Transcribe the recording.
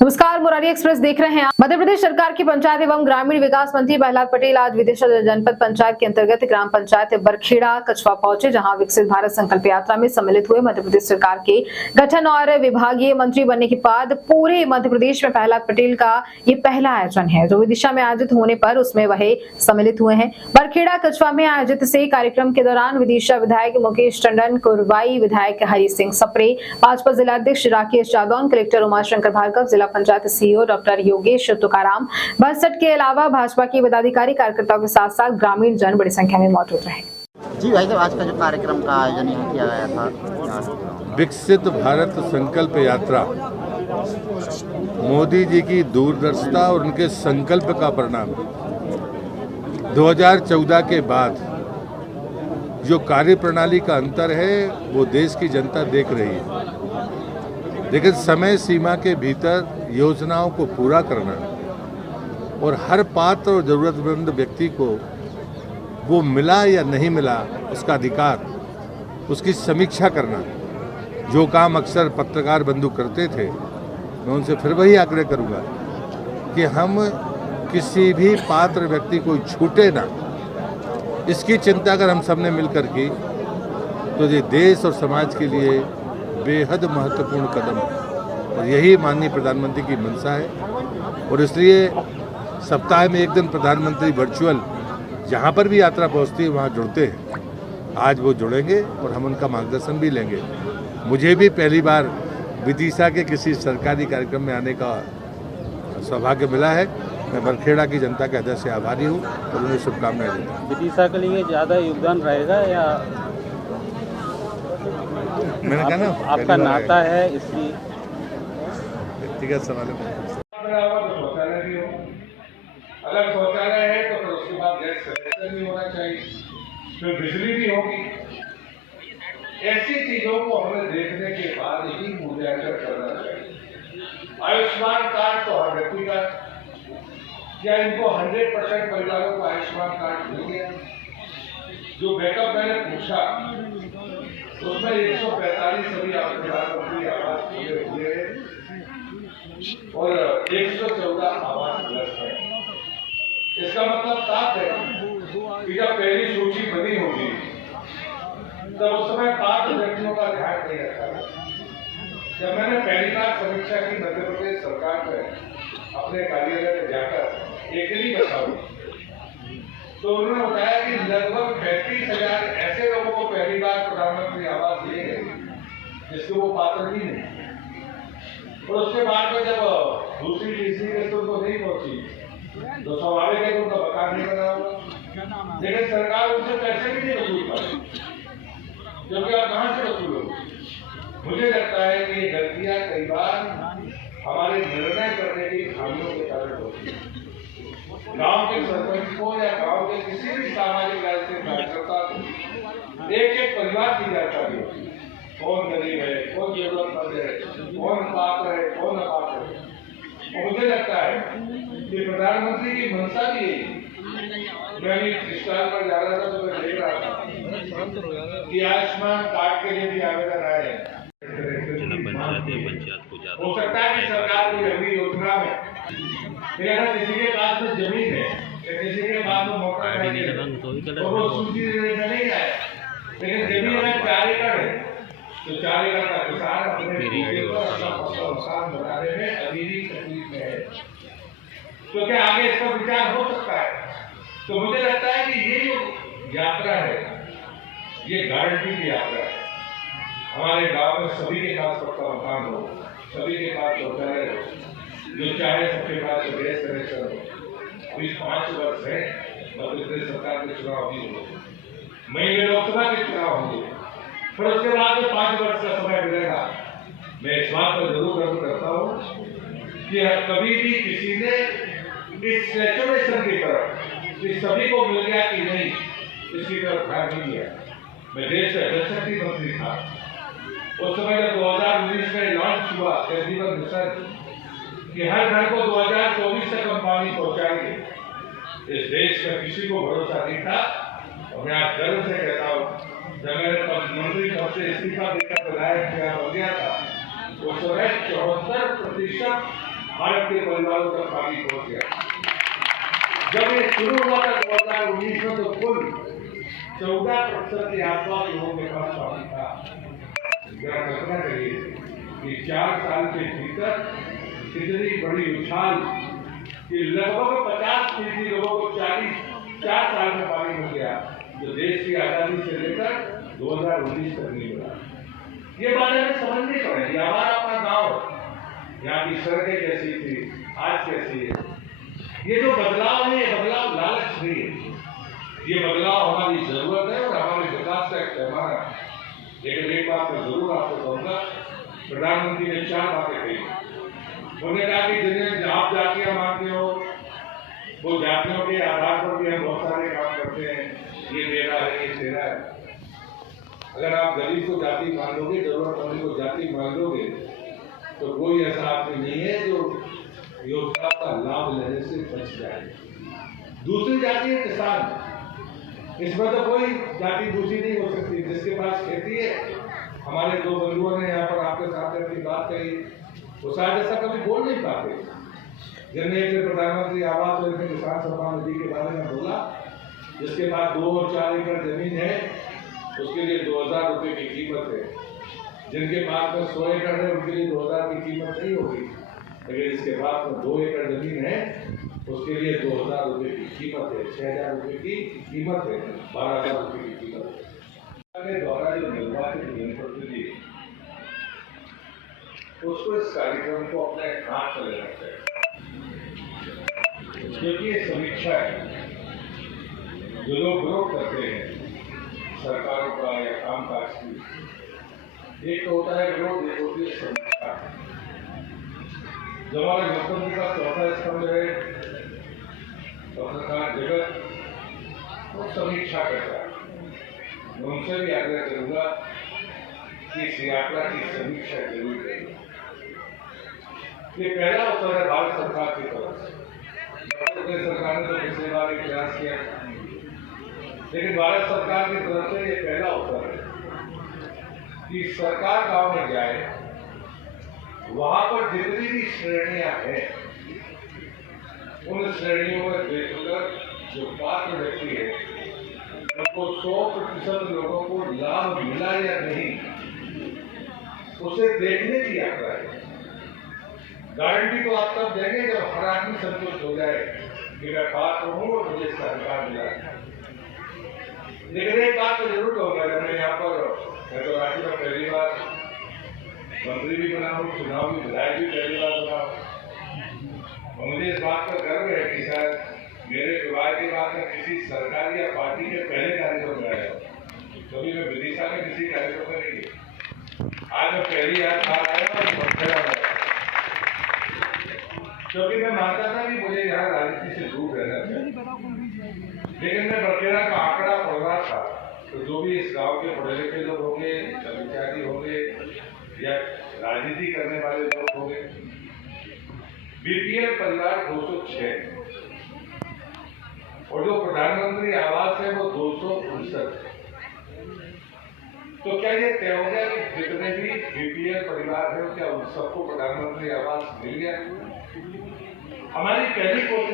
नमस्कार, मुरारी एक्सप्रेस देख रहे हैं आप। मध्य प्रदेश सरकार की पंचायत एवं ग्रामीण विकास मंत्री प्रहलाद पटेल आज विदिशा जनपद पंचायत के अंतर्गत ग्राम पंचायत बरखेड़ा कछवा पहुंचे, जहां विकसित भारत संकल्प यात्रा में सम्मिलित हुए। मध्य प्रदेश सरकार के गठन और विभागीय मंत्री बनने के बाद पूरे मध्य प्रदेश में प्रहलाद पटेल का ये पहला आयोजन है जो विदिशा में आयोजित होने पर उसमें वह सम्मिलित हुए हैं। बरखेड़ा कछवा में आयोजित से कार्यक्रम के दौरान विदिशा विधायक मुकेश टंडन, कुरवाई विधायक हरि सिंह सप्रे, भाजपा जिलाध्यक्ष राकेश जादौन, कलेक्टर उमाशंकर भार्गव, जिला पंचायत सीईओ डॉक्टर योगेश तुकाराम बरसट के अलावा भाजपा के पदाधिकारी कार्यकर्ताओं के साथ साथ ग्रामीण जन बड़ी संख्या में मौजूद रहे। जी भाई साहब, आज का जो कार्यक्रम का आयोजन यहाँ किया गया था, विकसित भारत संकल्प यात्रा मोदी जी की दूरदर्शिता और उनके संकल्प का परिणाम। 2014 के बाद जो कार्यप्रणाली का अंतर है वो देश की जनता देख रही है, लेकिन समय सीमा के भीतर योजनाओं को पूरा करना और हर पात्र और ज़रूरतमंद व्यक्ति को वो मिला या नहीं मिला उसका अधिकार, उसकी समीक्षा करना, जो काम अक्सर पत्रकार बंधु करते थे, मैं उनसे फिर वही आग्रह करूँगा कि हम किसी भी पात्र व्यक्ति को छूटे ना, इसकी चिंता अगर हम सबने मिलकर की तो ये देश और समाज के लिए बेहद महत्वपूर्ण कदम है और यही माननीय प्रधानमंत्री की मंशा है। और इसलिए सप्ताह में एक दिन प्रधानमंत्री वर्चुअल जहाँ पर भी यात्रा पहुँचती है वहाँ जुड़ते हैं। आज वो जुड़ेंगे और हम उनका मार्गदर्शन भी लेंगे। मुझे भी पहली बार विदिशा के किसी सरकारी कार्यक्रम में आने का सौभाग्य मिला है। मैं बरखेड़ा की जनता के हृदय से आभारी हूँ और उन्हें शुभकामनाएं देता हूँ। विदिशा के लिए ज़्यादा योगदान रहेगा या मैंने कहा ना, आपका नाता है इसलिए व्यक्तिगत सवाल है। शौचालय भी हो, अगर शौचालय है तो फिर उसके बाद गैस कनेक्शन भी होना चाहिए, फिर बिजली भी होगी। ऐसी चीजों को हमें देखने के बाद ही मूल्यांकन करना चाहिए। आयुष्मान कार्ड तो हर व्यक्ति का, क्या इनको 100% परिवारों को आयुष्मान कार्ड मिल गया? जो बैकअप मैंने पूछा उसमें 145 सभी प्रधानमंत्री आवास पूरे हुए और 114 आवास प्लस है। इसका मतलब साफ है कि जब पहली सूची बनी होगी तब उस समय पात्र व्यक्तियों का ध्यान नहीं रखा। जब मैंने पहली बार समीक्षा की मध्य प्रदेश सरकार में अपने कार्यालय में जाकर एक दिन ही बता तो उन्होंने बताया कि लगभग 35,000 ऐसे लोगों को पहली बार प्रधानमंत्री आवास दिए गए जिसके वो पात्र ही नहीं। और उसके बाद में जब दूसरी तीसरी किस्त उनको नहीं पहुंची तो स्वाभाविक है कि उनका मकान नहीं बना होगा, लेकिन सरकार उनसे पैसे भी नहीं वसूल पाई, क्योंकि आप कहाँ से वसूल होगी। मुझे लगता है कि ये गलतियां कई बार हमारे निर्णय करने की खामियों के कारण होती है। गांव के सरपंच को या गांव के किसी भी सामाजिक राजनीतिक कार्यकर्ता को एक एक परिवार की जानकारी होती है, कौन गरीब है, कौन जरूरतमंद है, कौन पात्र है, कौन अपात्र है। और मुझे लगता है कि प्रधानमंत्री की मंशा भी यही। मैं भी स्टार पर जा रहा था तो मैं देख रहा था कि आयुष्मान कार्ड के लिए भी आवेदन आए हैं। हो सकता है कि सरकार की अगली योजना में अगर किसी के पास में जमीन है या किसी के पास में मौका तो वो सूची में नहीं आया, लेकिन जमीन अगर 4 एकड़ है तो 4 एकड़ का किसान अपने नुकसान बनाने में अभी भी तकलीफ में है। तो क्या आगे इसका विचार हो सकता है? तो मुझे लगता है कि ये जो यात्रा है ये गारंटी की यात्रा है। हमारे गांव में सभी के पास पक्का मकान हो, सभी के पास शौचालय हो, जो चाहे सबके पास गैस कनेक्शन हो। अभी 5 वर्ष है, मध्य प्रदेश सरकार के चुनाव भी होंगे, मई में लोकसभा के चुनाव होंगे, फिर उसके बाद 5 वर्ष का समय मिलेगा। मैं इस बात पर जरूर गर्व करता हूँ कि कभी भी किसी ने इस सैचुरेशन की तरफ कि सभी को मिल गया कि नहीं, इसकी तरफ ध्यान नहीं दिया। मैं देश का जल शक्ति मंत्री था उस समय जब 2019 में लॉन्च हुआ जल जीवन मिशन कि हर घर को 2024 तक हम पानी पहुंचाएंगे। इस देश में किसी को भरोसा नहीं था और मैं आज गर्व से कहता हूँ, जब मैंने मंत्री पद से इस्तीफा देकर विधायक हो गया था उस समय 74% भारत के परिवारों तक पानी पहुंच गया। जब ये शुरू हुआ था 2019 में, तो कुल 14% के आसपास लोगों के पास पानी था। जरा कल्पना करिए कि 4 साल के भीतर कितनी बड़ी उछाल कि लगभग 50% लोगों को 4 साल में पानी मिल गया, जो देश की आजादी से लेकर 2019 तक नहीं मिला। ये बात हमें समझनी पड़ेगी। हमारा अपना गांव, यहाँ की सड़कें कैसी थी, आज कैसी है। ये जो बदलाव है, ये बदलाव लालच नहीं है, ये बदलाव हमारी जरूरत है और हमारे विकास का एक पैमाना है। लेकिन एक बात मैं जरूर आपको कहूँगा, प्रधानमंत्री ने 4 बातें कही। उन्होंने कहा कि जिन्हें आप जातियां मानते हो, वो जातियों के आधार पर भी हम बहुत सारे काम करते हैं, ये मेरा है, ये तेरा है। अगर आप गरीब को जाति मान लोगे, जरूरतमंद को जाति मान लोगे, तो कोई ऐसा आदमी नहीं है जो योजना का लाभ लेने से बच जाए। दूसरी जाति है किसान। इसमें तो कोई जाति दूसरी नहीं हो सकती। जिसके पास खेती है, हमारे 2 बंधुओं ने यहाँ पर आपके साथ अपनी बात कही, वो शायद ऐसा कभी बोल नहीं पाते। जिनने एक प्रधानमंत्री आवास और किसान सम्मान निधि के बारे में बोला, जिसके पास 2 और 4 एकड़ जमीन है, उसके लिए 2000 रुपये की कीमत है। जिनके पास में 100 एकड़ है, उनके लिए 2000 की कीमत नहीं होगी। लेकिन जिसके पास में 2 एकड़ जमीन है, उसके लिए 2000 रुपये की कीमत है, 6000 रुपये की कीमत है, 12000 रुपये की कीमत है। द्वारा जो निर्वाचित जनप्रतिनिधि, उसको इस कार्यक्रम को अपने हाथ में लेना चाहिए, क्योंकि ये समीक्षा है। जो लोग विरोध करते हैं सरकारों का या कामकाज की, एक तो होता है विरोध, एक होती है समीक्षा। जो हमारे लोकतंत्र का चौथा स्तंभ है, पत्रकार जगत, वो समीक्षा करता है। मैं उनसे भी आग्रह करूंगा कि इस यात्रा की समीक्षा जरूर करें। ये पहला अवसर है भारत सरकार की तरफ से। मध्य प्रदेश सरकार ने तो पिछले बार एक प्रयास किया, लेकिन भारत सरकार की तरफ से ये पहला अवसर है कि सरकार गांव में जाए, वहां पर जितनी भी श्रेणियां हैं, उन श्रेणियों में देखकर जो पात्र व्यक्ति है, उनको 100% लोगों को लाभ मिला या नहीं, उसे देखने की यात्रा है। गारंटी तो आप तब देंगे जब हर आदमी संतुष्ट हो जाए कि मैं पात्र हूं और मुझे इसका अधिकार मिला है। लेकिन एक बात तो जरूर कहूंगा, जब मैं यहाँ पर, मैं तो राज्य में पहली बार मंत्री भी बना हूँ, चुनाव में विधायक भी पहली बार बना हूँ, और मुझे इस बात का गर्व है कि शायद मेरे विवाह के बाद में किसी सरकारी या पार्टी के पहले कार्यक्रम में आया। कभी मैं विदिशा में किसी कार्यक्रम में नहीं गया, आज मैं पहली बार आया और बखेड़ा में, क्योंकि मैं मानता था कि मुझे यहाँ राजनीति से दूर रहना चाहिए। लेकिन मैं बखेड़ा का आंकड़ा पढ़ रहा था, तो जो भी इस गांव के पढ़े लिखे लोग होंगे, कर्मचारी होंगे या राजनीति करने वाले लोग होंगे, बीपीएल परिवार 206 और जो प्रधानमंत्री आवास है वो 259। तो क्या ये तय हो गया कि जितने भी बीपीएल परिवार है, क्या उन सबको प्रधानमंत्री आवास मिल गया? हमारी पहली कोशिश